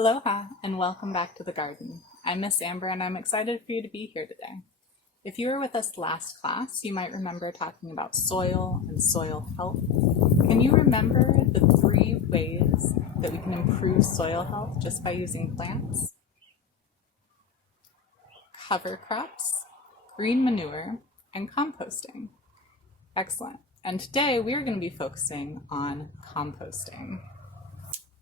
Aloha and welcome back to the garden. I'm Miss Amber and I'm excited for you to be here today. If you were with us last class, you might remember talking about soil and soil health. Can you remember the 3 ways that we can improve soil health just by using plants? Cover crops, green manure, and composting. Excellent. And today we are going to be focusing on composting.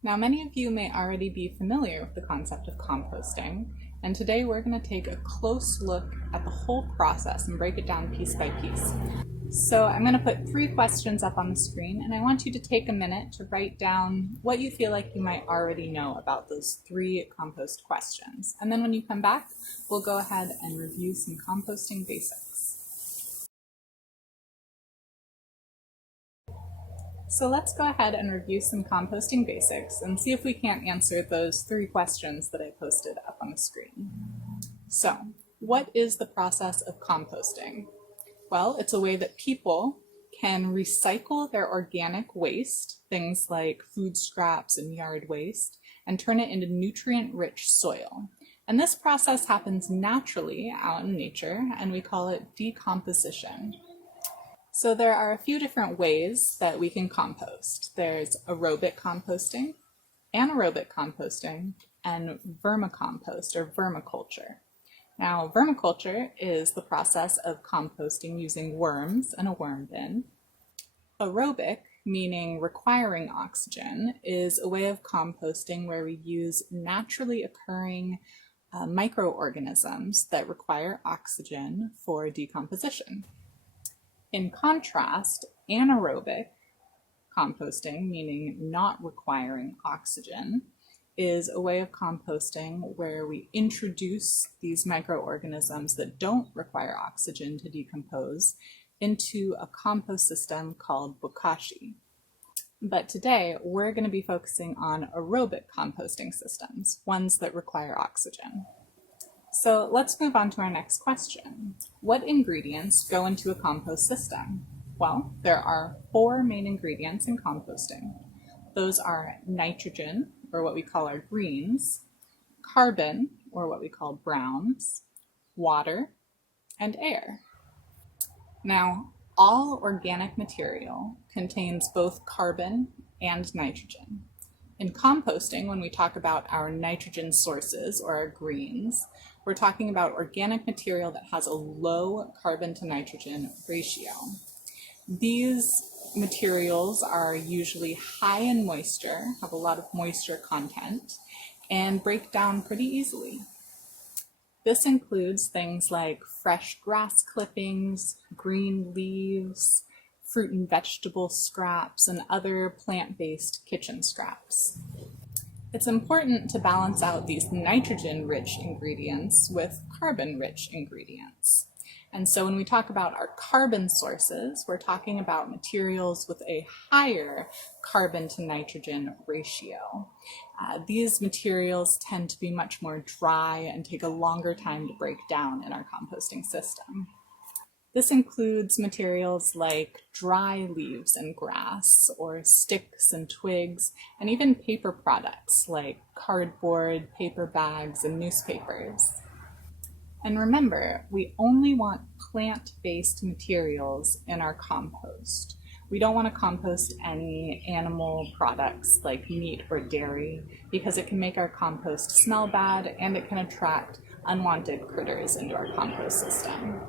Now, many of you may already be familiar with the concept of composting, and today we're going to take a close look at the whole process and break it down piece by piece. So I'm going to put 3 questions up on the screen, and I want you to take a minute to write down what you feel like you might already know about those 3 compost questions. And then when you come back, we'll go ahead and review some composting basics. So let's go ahead and review some composting basics and see if we can't answer those 3 questions that I posted up on the screen. So, what is the process of composting? Well, it's a way that people can recycle their organic waste, things like food scraps and yard waste, and turn it into nutrient-rich soil. And this process happens naturally out in nature, and we call it decomposition. So there are a few different ways that we can compost. There's aerobic composting, anaerobic composting, and vermicompost or vermiculture. Now, vermiculture is the process of composting using worms in a worm bin. Aerobic, meaning requiring oxygen, is a way of composting where we use naturally occurring microorganisms that require oxygen for decomposition. In contrast, anaerobic composting, meaning not requiring oxygen, is a way of composting where we introduce these microorganisms that don't require oxygen to decompose into a compost system called bokashi. But today, we're going to be focusing on aerobic composting systems, ones that require oxygen. So let's move on to our next question. What ingredients go into a compost system? Well, there are 4 main ingredients in composting. Those are nitrogen, or what we call our greens, carbon, or what we call browns, water, and air. Now, all organic material contains both carbon and nitrogen. In composting, when we talk about our nitrogen sources, or our greens, we're talking about organic material that has a low carbon to nitrogen ratio. These materials are usually high in moisture, have a lot of moisture content, and break down pretty easily. This includes things like fresh grass clippings, green leaves, fruit and vegetable scraps, and other plant-based kitchen scraps. It's important to balance out these nitrogen-rich ingredients with carbon-rich ingredients. And so when we talk about our carbon sources, we're talking about materials with a higher carbon to nitrogen ratio. These materials tend to be much more dry and take a longer time to break down in our composting system. This includes materials like dry leaves and grass, or sticks and twigs, and even paper products like cardboard, paper bags, and newspapers. And remember, we only want plant-based materials in our compost. We don't want to compost any animal products like meat or dairy because it can make our compost smell bad and it can attract unwanted critters into our compost system.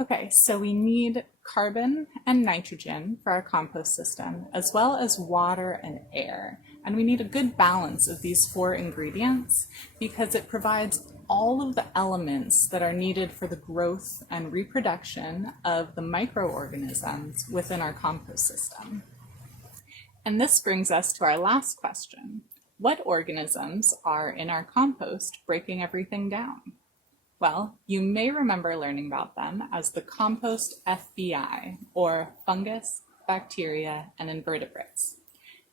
Okay, so we need carbon and nitrogen for our compost system, as well as water and air. And we need a good balance of these 4 ingredients because it provides all of the elements that are needed for the growth and reproduction of the microorganisms within our compost system. And this brings us to our last question. What organisms are in our compost breaking everything down? Well, you may remember learning about them as the compost FBI, or fungus, bacteria, and invertebrates.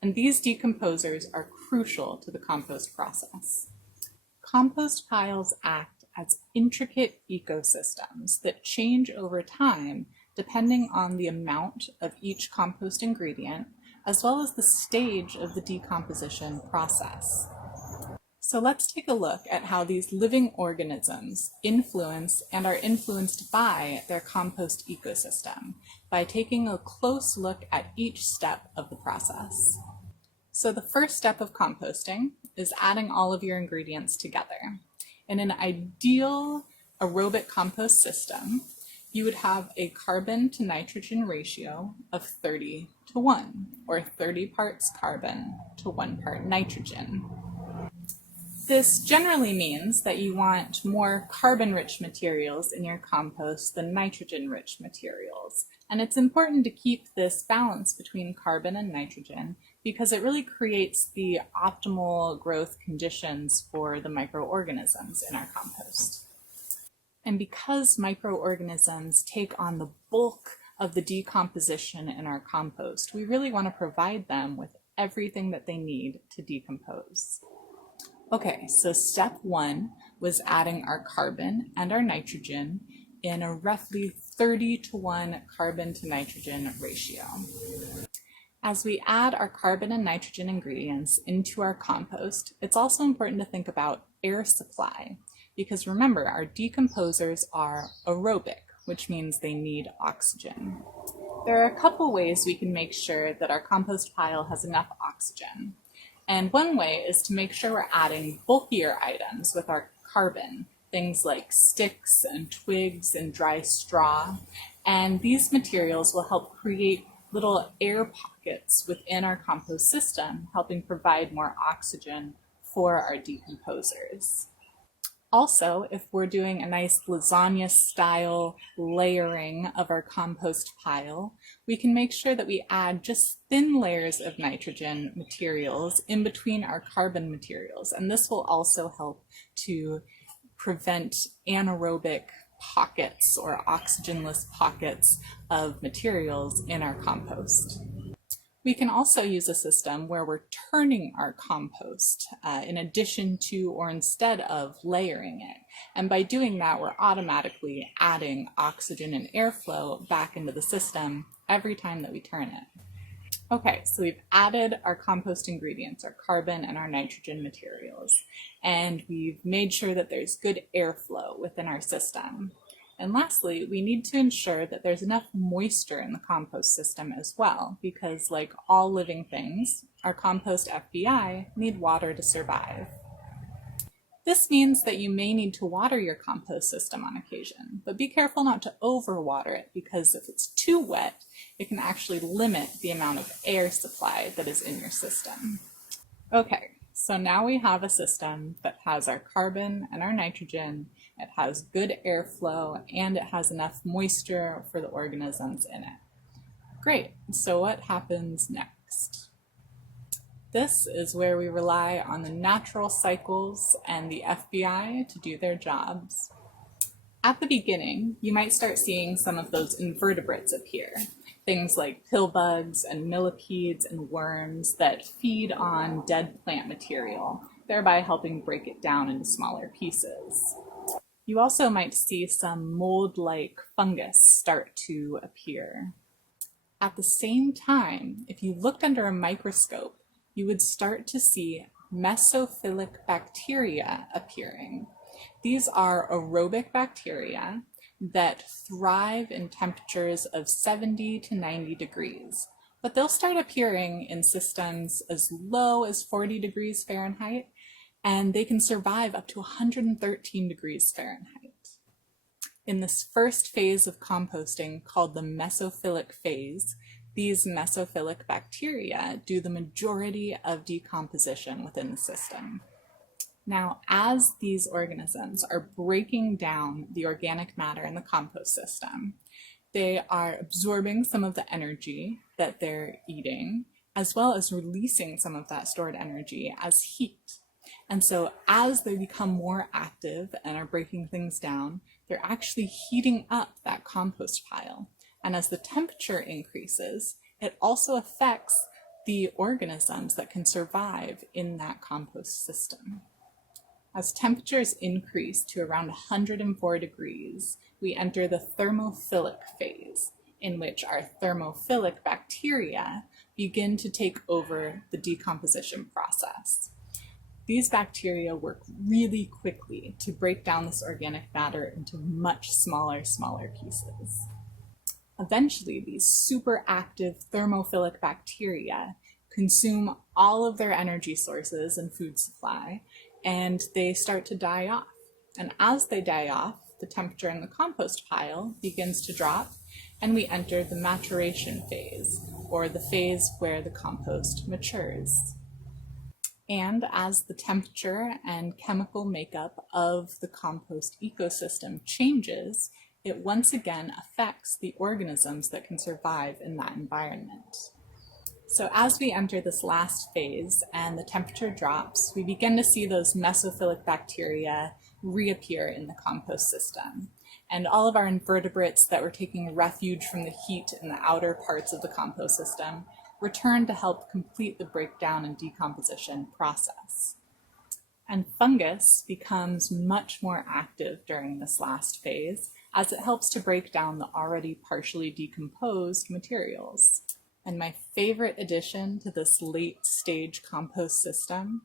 And these decomposers are crucial to the compost process. Compost piles act as intricate ecosystems that change over time depending on the amount of each compost ingredient, as well as the stage of the decomposition process. So let's take a look at how these living organisms influence and are influenced by their compost ecosystem by taking a close look at each step of the process. So the first step of composting is adding all of your ingredients together. In an ideal aerobic compost system, you would have a carbon to nitrogen ratio of 30:1, or 30 parts carbon to 1 part nitrogen. This generally means that you want more carbon-rich materials in your compost than nitrogen-rich materials. And it's important to keep this balance between carbon and nitrogen because it really creates the optimal growth conditions for the microorganisms in our compost. And because microorganisms take on the bulk of the decomposition in our compost, we really want to provide them with everything that they need to decompose. Okay, so step 1 was adding our carbon and our nitrogen in a roughly 30:1 carbon to nitrogen ratio. As we add our carbon and nitrogen ingredients into our compost, it's also important to think about air supply, because remember, our decomposers are aerobic, which means they need oxygen. There are a couple ways we can make sure that our compost pile has enough oxygen. And one way is to make sure we're adding bulkier items with our carbon, things like sticks and twigs and dry straw. And these materials will help create little air pockets within our compost system, helping provide more oxygen for our decomposers. Also, if we're doing a nice lasagna style layering of our compost pile, we can make sure that we add just thin layers of nitrogen materials in between our carbon materials. And this will also help to prevent anaerobic pockets or oxygenless pockets of materials in our compost. We can also use a system where we're turning our compost in addition to or instead of layering it. And by doing that, we're automatically adding oxygen and airflow back into the system every time that we turn it. Okay, so we've added our compost ingredients, our carbon and our nitrogen materials, and we've made sure that there's good airflow within our system. And lastly, we need to ensure that there's enough moisture in the compost system as well, because like all living things, our compost FBI need water to survive. This means that you may need to water your compost system on occasion, but be careful not to overwater it, because if it's too wet, it can actually limit the amount of air supply that is in your system. Okay, so now we have a system that has our carbon and our nitrogen, it has good airflow, and it has enough moisture for the organisms in it. Great, so what happens next? This is where we rely on the natural cycles and the FBI to do their jobs. At the beginning, you might start seeing some of those invertebrates appear, things like pill bugs and millipedes and worms that feed on dead plant material, thereby helping break it down into smaller pieces. You also might see some mold-like fungus start to appear. At the same time, if you looked under a microscope, you would start to see Mesophilic bacteria appearing. These are aerobic bacteria that thrive in temperatures of 70 to 90 degrees, but they'll start appearing in systems as low as 40 degrees Fahrenheit, and they can survive up to 113 degrees Fahrenheit. In this first phase of composting, called the Mesophilic phase, these Mesophilic bacteria do the majority of decomposition within the system. Now, as these organisms are breaking down the organic matter in the compost system, they are absorbing some of the energy that they're eating, as well as releasing some of that stored energy as heat. And so as they become more active and are breaking things down, they're actually heating up that compost pile. And as the temperature increases, it also affects the organisms that can survive in that compost system. As temperatures increase to around 104 degrees, we enter the thermophilic phase, in which our thermophilic bacteria begin to take over the decomposition process. these bacteria work really quickly to break down this organic matter into much smaller pieces. Eventually, these super active thermophilic bacteria consume all of their energy sources and food supply, and they start to die off. And as they die off, the temperature in the compost pile begins to drop, and we enter the maturation phase, or the phase where the compost matures. And as the temperature and chemical makeup of the compost ecosystem changes, it once again affects the organisms that can survive in that environment. So as we enter this last phase and the temperature drops, we begin to see those mesophilic bacteria reappear in the compost system. And all of our invertebrates that were taking refuge from the heat in the outer parts of the compost system return to help complete the breakdown and decomposition process. And fungus becomes much more active during this last phase as it helps to break down the already partially decomposed materials. And my favorite addition to this late stage compost system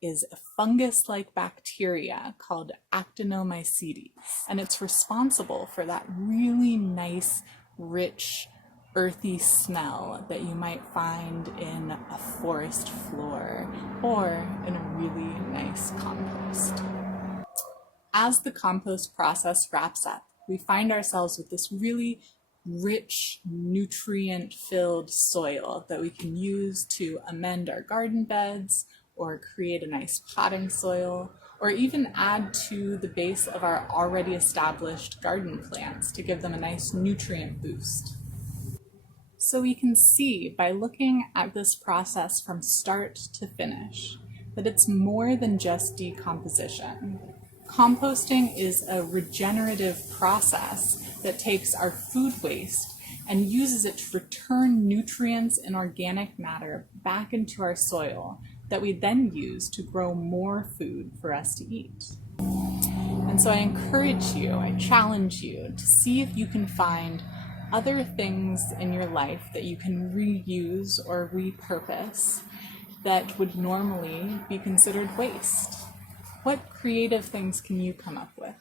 is a fungus-like bacteria called Actinomycetes. And it's responsible for that really nice, rich, earthy smell that you might find in a forest floor or in a really nice compost. As the compost process wraps up, we find ourselves with this really rich, nutrient-filled soil that we can use to amend our garden beds or create a nice potting soil, or even add to the base of our already established garden plants to give them a nice nutrient boost. So we can see by looking at this process from start to finish that it's more than just decomposition. Composting is a regenerative process that takes our food waste and uses it to return nutrients and organic matter back into our soil that we then use to grow more food for us to eat. And so I encourage you, I challenge you to see if you can find other things in your life that you can reuse or repurpose that would normally be considered waste. What creative things can you come up with?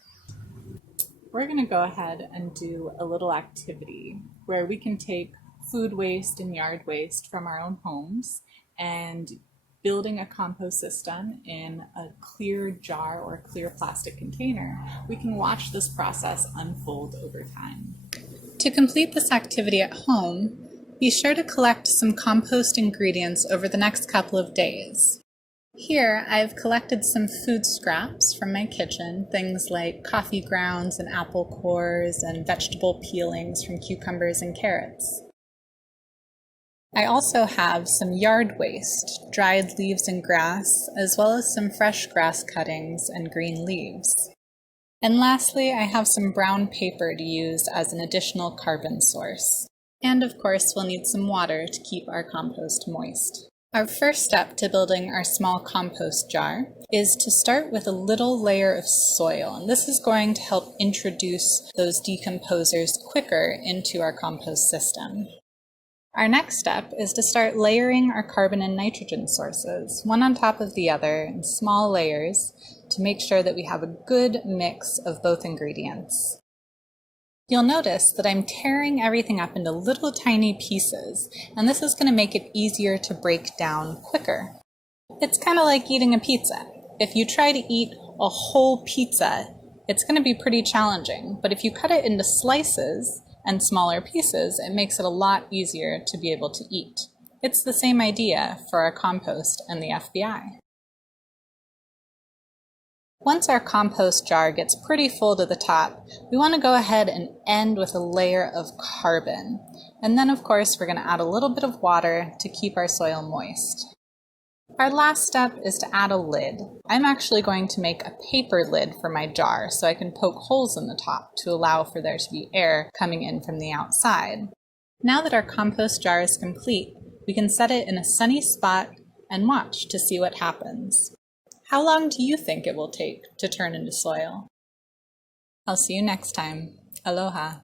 We're going to go ahead and do a little activity where we can take food waste and yard waste from our own homes and building a compost system in a clear jar or a clear plastic container, we can watch this process unfold over time. To complete this activity at home, be sure to collect some compost ingredients over the next couple of days. Here, I've collected some food scraps from my kitchen, things like coffee grounds and apple cores and vegetable peelings from cucumbers and carrots. I also have some yard waste, dried leaves and grass, as well as some fresh grass cuttings and green leaves. And lastly, I have some brown paper to use as an additional carbon source. And of course, we'll need some water to keep our compost moist. Our first step to building our small compost jar is to start with a little layer of soil, and this is going to help introduce those decomposers quicker into our compost system. Our next step is to start layering our carbon and nitrogen sources, one on top of the other in small layers to make sure that we have a good mix of both ingredients. You'll notice that I'm tearing everything up into little tiny pieces, and this is going to make it easier to break down quicker. It's kind of like eating a pizza. If you try to eat a whole pizza, it's going to be pretty challenging, but if you cut it into slices and smaller pieces, it makes it a lot easier to be able to eat. It's the same idea for our compost and the FBI. Once our compost jar gets pretty full to the top, we want to go ahead and end with a layer of carbon. And then, of course, we're going to add a little bit of water to keep our soil moist. Our last step is to add a lid. I'm actually going to make a paper lid for my jar so I can poke holes in the top to allow for there to be air coming in from the outside. Now that our compost jar is complete, we can set it in a sunny spot and watch to see what happens. How long do you think it will take to turn into soil? I'll see you next time. Aloha.